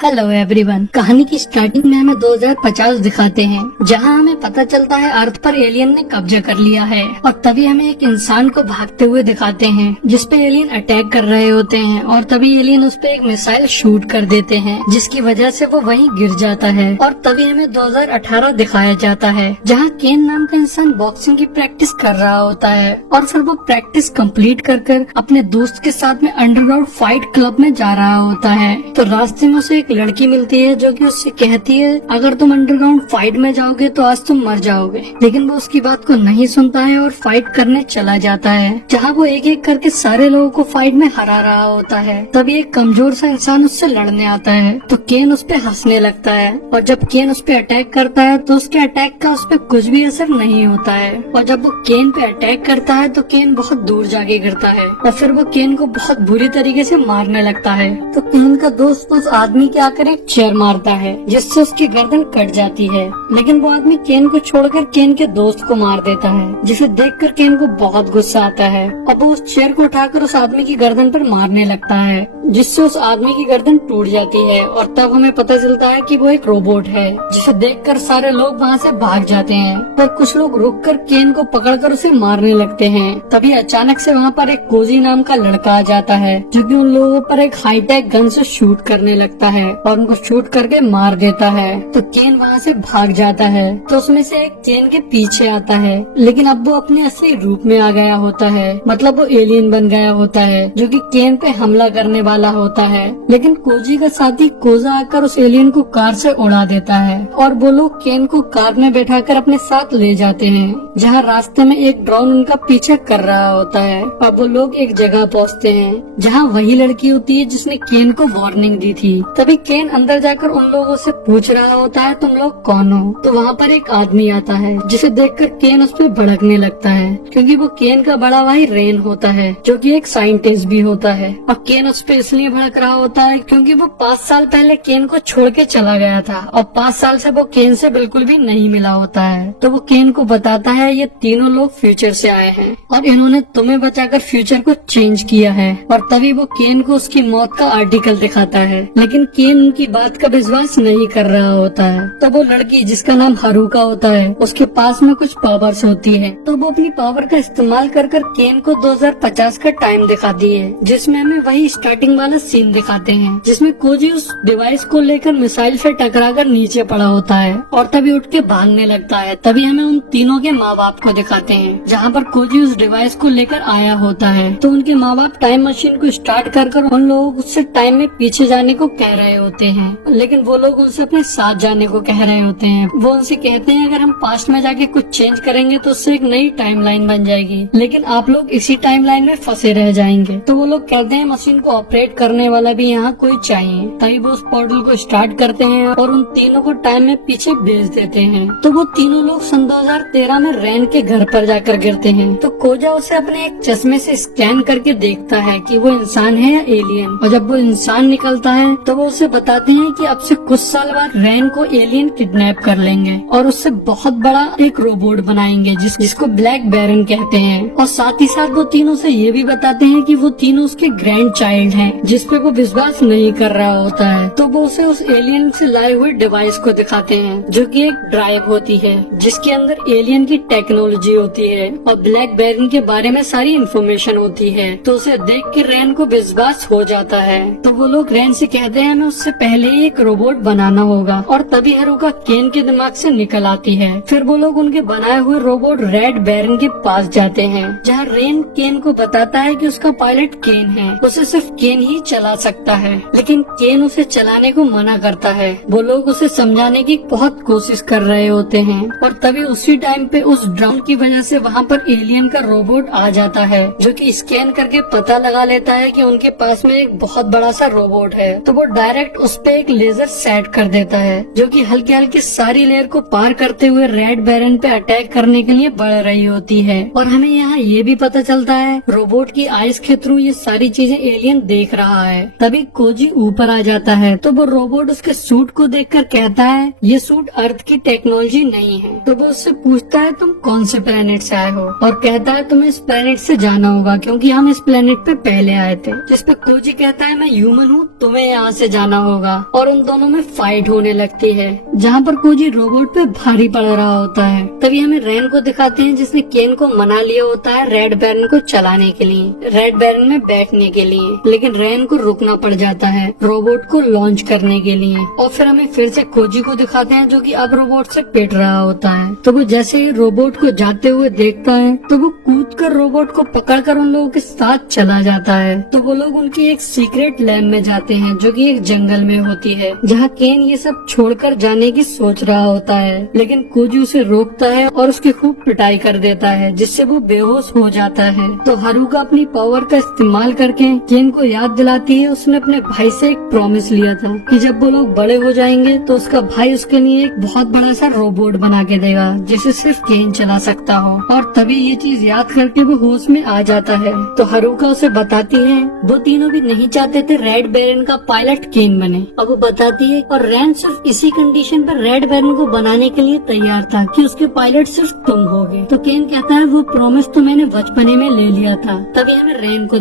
Hello everyone. कहानी की starting में हमें 2050 दिखाते हैं, जहां हमें पता चलता है अर्थ पर एलियन ने कब्जा कर लिया है। और तभी हमें एक इंसान को भागते हुए दिखाते हैं जिसपे एलियन अटैक कर रहे होते हैं। और तभी एलियन उस पे एक मिसाइल शूट कर देते हैं, जिसकी वजह से वो वहीं गिर जाता है। और तभी हमें 2018 दिखाया जाता है, जहाँ केन नाम का इंसान बॉक्सिंग की प्रैक्टिस कर रहा होता है। और फिर वो प्रैक्टिस कंप्लीट कर अपने दोस्त के साथ में अंडरग्राउंड फाइट क्लब में जा रहा होता है। तो रास्ते में उसे एक लड़की मिलती है जो कि उससे कहती है, अगर तुम अंडरग्राउंड फाइट में जाओगे तो आज तुम मर जाओगे। लेकिन वो उसकी बात को नहीं सुनता है और फाइट करने चला जाता है, जहाँ वो एक एक करके सारे लोगों को फाइट में हरा रहा होता है। तभी एक कमजोर सा इंसान उससे लड़ने आता है, तो केन उस पे हंसने लगता है। और जब केन उस पे अटैक करता है तो उसके अटैक का उस पे कुछ भी असर नहीं होता है। और जब वो केन पे अटैक करता है तो केन बहुत दूर जाके गिरता है और फिर वो केन को बहुत बुरी तरीके से मारने लगता है। तो केन का दोस्त उस आदमी के आकर एक चेयर मारता है, जिससे उसकी गर्दन कट जाती है। लेकिन वो आदमी केन को छोड़कर केन के दोस्त को मार देता है, जिसे देखकर केन को बहुत गुस्सा आता है। अब वो उस चेयर को उठाकर उस आदमी की गर्दन पर मारने लगता है, जिससे उस आदमी की गर्दन टूट जाती है। और तब हमें पता चलता है कि वो एक रोबोट है, जिसे देखकर सारे लोग वहाँ से भाग जाते हैं। पर कुछ लोग रुककर केन को पकड़कर उसे मारने लगते हैं। तभी अचानक से वहाँ पर एक कोजी नाम का लड़का आ जाता है, जो कि उन लोगों पर एक हाईटेक गन से शूट करने लगता है और उनको शूट करके मार देता है। तो केन वहाँ से भाग जाता है। तो उसमें से एक केन के पीछे आता है, लेकिन अब वो अपने असली रूप में आ गया होता है। मतलब वो एलियन बन गया होता है, जो कि केन पे हमला करने वाला होता है। लेकिन कोजी का साथी कोजा आकर उस एलियन को कार से उड़ा देता है और वो लोग केन को कार में बैठाकर अपने साथ ले जाते हैं, जहाँ रास्ते में एक ड्रोन उनका पीछे कर रहा होता है। अब वो लोग एक जगह पहुँचते हैं, जहाँ वही लड़की होती है जिसने केन को वार्निंग दी थी। तभी केन अंदर जाकर उन लोगों से पूछ रहा होता है, तुम लोग कौन हो? तो वहाँ पर एक आदमी आता है, जिसे देखकर केन उस पर भड़कने लगता है, क्योंकि वो केन का बड़ा भाई रेन होता है, जो कि एक साइंटिस्ट भी होता है। और केन उस पर इसलिए भड़क रहा होता है क्योंकि वो 5 साल पहले केन को छोड़ के चला गया था और 5 साल से वो केन से बिल्कुल भी नहीं मिला होता है। तो वो केन को बताता है, ये तीनों लोग फ्यूचर से आए हैं और इन्होंने तुम्हें बचाकर फ्यूचर को चेंज किया है। और तभी वो केन को उसकी मौत का आर्टिकल दिखाता है, लेकिन केन उनकी बात का विश्वास नहीं कर रहा होता है। तो वो लड़की, जिसका नाम हारुका होता है, उसके पास में कुछ पावर्स होती है, तो वो अपनी पावर का इस्तेमाल कर केन को 2050 का टाइम दिखाती है, जिसमें हमें वही स्टार्टिंग वाला सीन दिखाते हैं, जिसमें कोजी उस डिवाइस को लेकर मिसाइल से टकराकर नीचे पड़ा होता है और तभी उठ के भागने लगता है। तभी हमें उन तीनों के माँ बाप को दिखाते हैं, जहाँ पर कोजी उस डिवाइस को लेकर आया होता है। तो उनके माँ बाप टाइम मशीन को स्टार्ट कर उन लोगों उससे टाइम में पीछे जाने को कह रहे होते हैं, लेकिन वो लोग उनसे अपने साथ जाने को कह रहे होते हैं। वो उनसे कहते हैं, अगर हम पास्ट में जाके कुछ चेंज करेंगे तो उससे एक नई टाइमलाइन बन जाएगी, लेकिन आप लोग इसी टाइमलाइन में फंसे रह जाएंगे। तो वो लोग कहते हैं, मशीन को ऑपरेट करने वाला भी यहाँ कोई चाहिए। तभी वो उस पोर्टल को स्टार्ट करते हैं और उन तीनों को टाइम में पीछे भेज देते हैं। तो वो तीनों लोग सन 2013 में रैन के घर पर जाकर गिरते हैं। तो कोजा उसे अपने एक चश्मे से स्कैन करके देखता है कि वो इंसान है या एलियन। और जब वो इंसान निकलता है तो वो उसे बताते हैं कि अब से कुछ साल बाद रैन को एलियन किडनैप कर लेंगे और उससे बहुत बड़ा एक रोबोट बनाएंगे, जिसको ब्लैक बैरन कहते हैं। और साथ ही साथ वो तीनों से ये भी बताते हैं कि वो तीनों उसके ग्रैंड चाइल्ड हैं, जिसपे वो विश्वास नहीं कर रहा होता है। तो वो उसे उस एलियन से लाए हुए डिवाइस को दिखाते हैं, जो कि एक ड्राइव होती है, जिसके अंदर एलियन की टेक्नोलॉजी होती है और ब्लैक बैरन के बारे में सारी इन्फॉर्मेशन होती है। तो उसे देख के रैन को विश्वास हो जाता है। तो वो लोग रैन से कहते हैं, हमें उससे पहले ही एक रोबोट बनाना होगा। और तभी हारुका केन के दिमाग से निकल आती है। फिर वो लोग उनके बनाए हुए रोबोट रेड बैरन के पास जाते हैं, जहाँ रेन केन को बताता है कि उसका पायलट केन है, उसे सिर्फ केन ही चला सकता है। लेकिन केन उसे चलाने को मना करता है। वो लोग उसे समझाने की बहुत कोशिश कर रहे होते हैं और तभी उसी टाइम पे उस ड्रोन की वजह से वहाँ पर एलियन का रोबोट आ जाता है, जो कि स्कैन करके पता लगा लेता है कि उनके पास में एक बहुत बड़ा सा रोबोट है। तो वो डायरेक्ट उस पे एक लेजर सेट कर देता है, जो कि हल्के हल्के सारी लेयर को पार करते हुए रेड बैरन पे अटैक करने के लिए बढ़ रही होती है। और हमें यहाँ ये भी पता चलता है, रोबोट की आइस के थ्रू ये सारी चीजें एलियन देख रहा है। तभी कोजी ऊपर आ जाता है, तो वो रोबोट उसके सूट को देखकर कहता है, ये सूट अर्थ की टेक्नोलॉजी नहीं है। तो वो उससे पूछता है, तुम कौन से प्लेनेट से आए हो? और कहता है, तुम्हें इस प्लेनेट से जाना होगा क्योंकि हम इस प्लेनेट पे पहले आए थे। जिसपे कोजी कहता है, मैं ह्यूमन हूँ, तुम्हें यहाँ से जाना बना होगा और उन दोनों में फाइट होने लगती है, जहाँ पर कोजी रोबोट पे भारी पड़ रहा होता है। तभी हमें रैन को दिखाते हैं जिसने केन को मना लिया होता है रेड बैरन को चलाने के लिए, रेड बैरन में बैठने के लिए, लेकिन रैन को रुकना पड़ जाता है रोबोट को लॉन्च करने के लिए। और फिर हमें फिर से कोजी को दिखाते हैं जो कि अब रोबोट से पिट रहा होता है। तो वो जैसे ही रोबोट को जाते हुए देखता है तो वो कूद कर रोबोट को पकड़कर उन लोगों के साथ चला जाता है। तो वो लोग उनकी एक सीक्रेट लैब में जाते हैं जो कि एक जंगल में होती है, जहाँ केन ये सब छोड़कर जाने की सोच रहा होता है, लेकिन कोजी उसे रोकता है और उसकी खूब पिटाई कर देता है जिससे वो बेहोश हो जाता है। तो हारुका अपनी पावर का इस्तेमाल करके केन को याद दिलाती है उसने अपने भाई से एक प्रॉमिस लिया था कि जब वो लोग बड़े हो जाएंगे तो उसका भाई उसके लिए एक बहुत बड़ा सा रोबोट बना के देगा जिसे सिर्फ केन चला सकता हो। और तभी ये चीज याद करके वो होश में आ जाता है। तो हारुका उसे बताती है वो तीनों भी नहीं चाहते थे रेड बैरन का पायलट केन बने। अब वो बताती है और रैन सिर्फ इसी कंडीशन पर रेड बैरन को बनाने के लिए तैयार था कि उसके पायलट सिर्फ तुम होगे। तो केन कहता है वो प्रॉमिस तो मैंने बचपने में ले लिया था। तभी हमें रैन को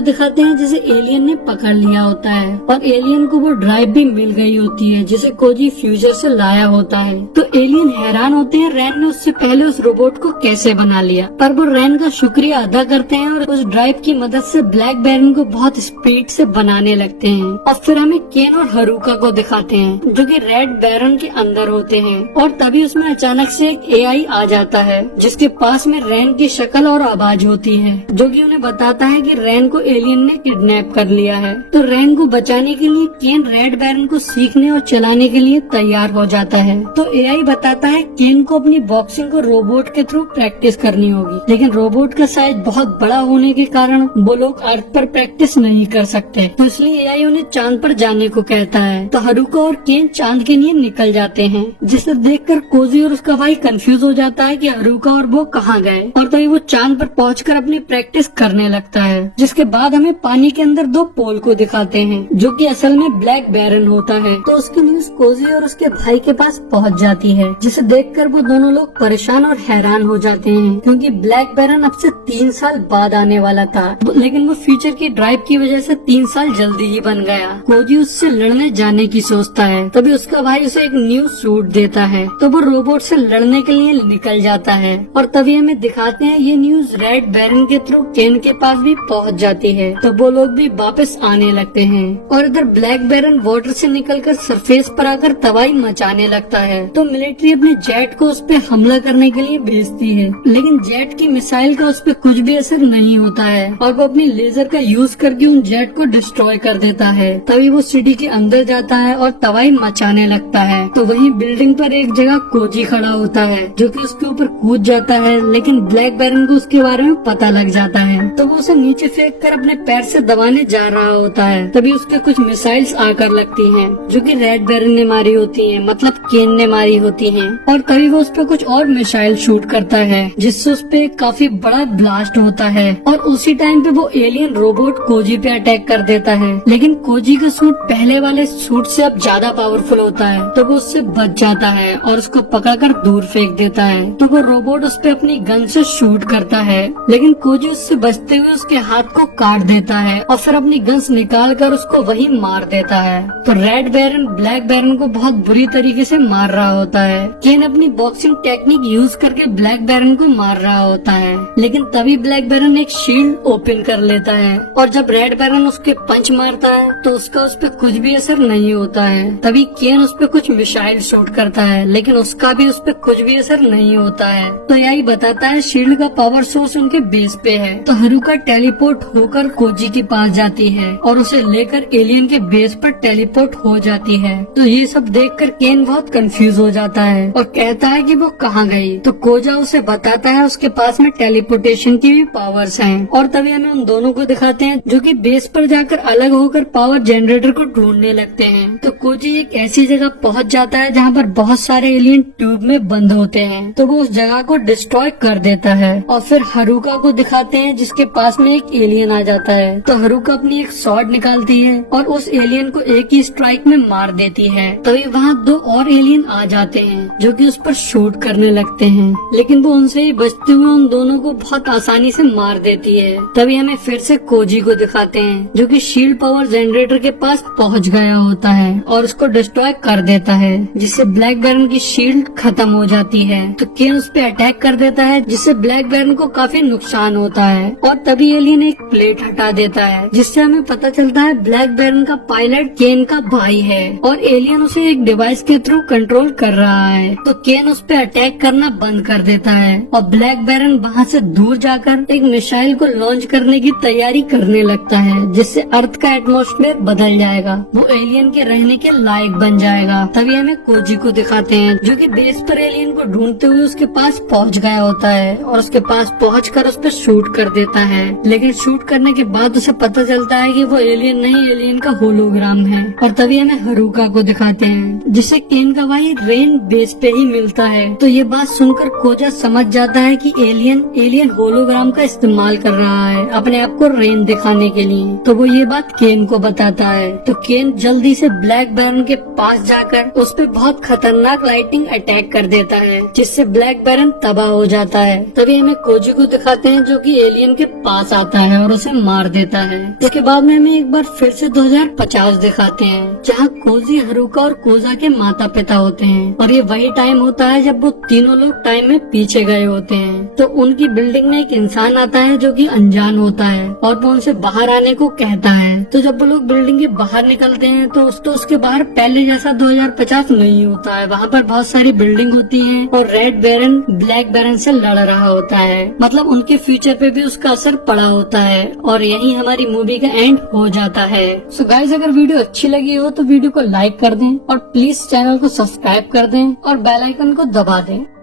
दिखाते हैं जिसे एलियन ने पकड़ लिया होता है और एलियन को वो ड्राइव भी मिल गई होती है जिसे कोजी फ्यूचर से लाया होता है। तो एलियन हैरान होते हैं रैन ने उससे पहले उस रोबोट को कैसे बना लिया, पर वो रैन का शुक्रिया अदा करते हैं और उस ड्राइव की मदद से ब्लैक बैरन को बहुत स्पीड से बनाने लगते हैं। और फिर हमें केन और हारुका को दिखाते हैं जो कि रेड बैरन के अंदर होते हैं। और तभी उसमें अचानक से एक एआई आ जाता है जिसके पास में रैन की शक्ल और आवाज होती है जो कि उन्हें बताता है कि रैन को एलियन ने किडनैप कर लिया है। तो रैन को बचाने के लिए केन रेड बैरन को सीखने और चलाने के लिए तैयार हो जाता है। तो एआई बताता है केन को अपनी बॉक्सिंग को रोबोट के थ्रू प्रैक्टिस करनी होगी, लेकिन रोबोट का साइज बहुत बड़ा होने के कारण वो लोग अर्थ पर प्रैक्टिस नहीं कर सकते। तो इसलिए एआई उन्हें चांद पर जाने को कहता है। तो हारुका और केन चांद के लिए निकल जाते हैं, जिसे देखकर कोजी और उसका भाई कंफ्यूज हो जाता है कि हारुका और वो कहाँ गए। और तभी वो चांद पर पहुंचकर अपनी प्रैक्टिस करने लगता है। जिसके बाद हमें पानी के अंदर दो पोल को दिखाते हैं जो कि असल में ब्लैक बैरन होता है। तो उसकी न्यूज कोजी और उसके भाई के पास पहुंच जाती है, जिसे देखकर वो दोनों लोग परेशान और हैरान हो जाते हैं क्योंकि ब्लैक बैरन अब से 3 साल बाद आने वाला था, लेकिन वो फ्यूचर की ड्राइव की वजह से 3 साल जल्दी ही बन गया। कोजी उससे लड़ने जाने की सोचता है, तभी उसका भाई उसे एक न्यू सूट देता है तो वो रोबोट से लड़ने के लिए निकल जाता है। और तभी हमें दिखाते हैं ये न्यूज रेड बैरन के थ्रू केन के पास भी पहुंच जाती है। तो वो लोग भी वापस आने लगते हैं और इधर ब्लैक बैरन वाटर से निकलकर सरफेस पर आकर तबाही मचाने लगता है। तो मिलिट्री अपने जेट को उस पे हमला करने के लिए भेजती है, लेकिन जेट की मिसाइल का उस पे कुछ भी असर नहीं होता है और वो अपनी लेजर का यूज करके उन जेट को डिस्ट्रॉय कर देता है। तभी वो सिटी के अंदर जाता है और तबाही मचाने लगता है। तो वहीं बिल्डिंग पर एक जगह कोजी खड़ा होता है जो कि उसके ऊपर कूद जाता है, लेकिन ब्लैक बैरन को उसके बारे में पता लग जाता है। तो वो उसे नीचे फेंक कर अपने पैर से दबाने जा रहा होता है। तभी उसके कुछ मिसाइल्स आकर लगती हैं जो कि रेड बैरन ने मारी होती हैं, मतलब केन ने मारी होती हैं। और तभी वो उस पर कुछ और मिसाइल शूट करता है जिससे उस पे काफी बड़ा ब्लास्ट होता है। और उसी टाइम पे वो एलियन रोबोट कोजी पे अटैक कर देता है, लेकिन कोजी का सूट पहले वाले सूट से अब ज्यादा पावरफुल होता है तो वो उससे बच जाता है और उसको पकड़कर दूर फेंक देता है। तो वो रोबोट उस पे अपनी गन से शूट करता है, लेकिन कोजी उससे बचते हुए उसके हाथ को काट देता है और फिर अपनी गन्स निकाल कर उसको वही मार देता है। तो रेड बैरन ब्लैक बैरन को बहुत बुरी तरीके से मार रहा होता है। केन अपनी बॉक्सिंग टेक्निक यूज करके ब्लैक बैरन को मार रहा होता है, लेकिन तभी ब्लैक बैरन एक शील्ड ओपन कर लेता है और जब रेड बैरन उसके पंच मारता है तो उसका उस पर कुछ भी असर नहीं होता है। तभी केन उस पर कुछ मिसाइल शूट करता है, लेकिन उसका भी उस पर कुछ भी असर नहीं होता है। तो यही बताता है शील्ड का पावर सोर्स उनके बेस पे है। तो हारुका टेलीपोर्ट होकर कोजी के पास जाती है और उसे लेकर एलियन के बेस पर टेलीपोर्ट हो जाती है। तो ये सब देखकर केन बहुत कंफ्यूज हो जाता है और कहता है कि वो कहाँ गई। तो कोजा उसे बताता है उसके पास में टेलीपोर्टेशन की भी पावर्स हैं। और तभी हमें उन दोनों को दिखाते हैं जो कि बेस पर जाकर अलग होकर पावर जनरेटर को ढूंढने लगते हैं। तो कोजी एक ऐसी जगह पहुंच जाता है जहाँ पर बहुत सारे एलियन ट्यूब में बंद होते हैं, तो वो उस जगह को डिस्ट्रॉय कर देता है। और फिर हारुका को दिखाते हैं जिसके पास में एक एलियन आ जाता है। तो हारुका अपनी एक स्वॉर्ड निकालती है और उस एलियन को एक ही स्ट्राइक में मार देती है। तभी वहाँ 2 और एलियन आ जाते हैं जो कि उस पर शूट करने लगते हैं, लेकिन वो उनसे ही बचते हुए उन दोनों को बहुत आसानी से मार देती है। तभी हमें फिर से कोजी को दिखाते हैं जो कि शील्ड पावर और जनरेटर के पास पहुंच गया होता है और उसको डिस्ट्रॉय कर देता है, जिससे ब्लैक बैरन की शील्ड खत्म हो जाती है। तो केन उस पे अटैक कर देता है, जिससे ब्लैक बैरन को काफी नुकसान होता है और तभी एलियन एक प्लेट हटा देता है, जिससे हमें पता चलता है ब्लैक बैरन का पायलट केन का भाई है और एलियन उसे एक डिवाइस के थ्रू कंट्रोल कर रहा है। तो केन उस पे अटैक करना बंद कर देता है और ब्लैक बैरन वहाँ से दूर जाकर एक मिसाइल को लॉन्च करने की तैयारी करने लगता है, जिससे अर्थ का एटमॉस्फेयर बदल जाएगा, वो एलियन के रहने के लायक बन जाएगा। तभी हमें कोजी को दिखाते हैं, जो कि बेस पर एलियन को ढूंढते हुए उसके पास पहुंच गया होता है और उसके पास पहुंचकर उस पर शूट कर देता है। लेकिन शूट करने के बाद उसे पता चलता है कि वो एलियन नहीं, एलियन का होलोग्राम है। और तभी हमें हरुका को दिखाते हैं, जिसे केन का भाई रेन बेस पे ही मिलता है। तो ये बात सुनकर कोजा समझ जाता है कि एलियन होलोग्राम का इस्तेमाल कर रहा है अपने आप को रेन दिखाने के लिए। तो वो ये बात केन को बताता है। तो केन जल्दी से ब्लैक बैरन के पास जाकर उस पे बहुत खतरनाक लाइटिंग अटैक कर देता है, जिससे ब्लैक बैरन तबाह हो जाता है। तभी हमें कोजी को दिखाते हैं, जो कि एलियन के पास आता है और उसे मार देता है। इसके बाद में हमें एक बार फिर से 2050 दिखाते हैं, जहाँ कोजी, हरुका और कोजा के माता पिता होते हैं और ये वही टाइम होता है जब वो तीनों लोग टाइम में पीछे गए होते हैं। तो उनकी बिल्डिंग में एक इंसान आता है जो कि अनजान होता है और वो उनसे बाहर आने को कहता है। तो जब वो लोग बिल्डिंग के बाहर निकलते हैं तो उसके बाहर पहले जैसा 2050 नहीं होता है। वहाँ पर बहुत सारी बिल्डिंग होती है और रेड बैरन ब्लैक बैरन से लड़ रहा होता है, मतलब उनके फ्यूचर पे भी उसका असर पड़ा होता है। और यही हमारी मूवी का एंड हो जाता है। सो गाइस, अगर वीडियो अच्छी लगी हो तो वीडियो को लाइक कर दें और प्लीज चैनल को सब्सक्राइब कर दें और बेल आइकन को दबा दें।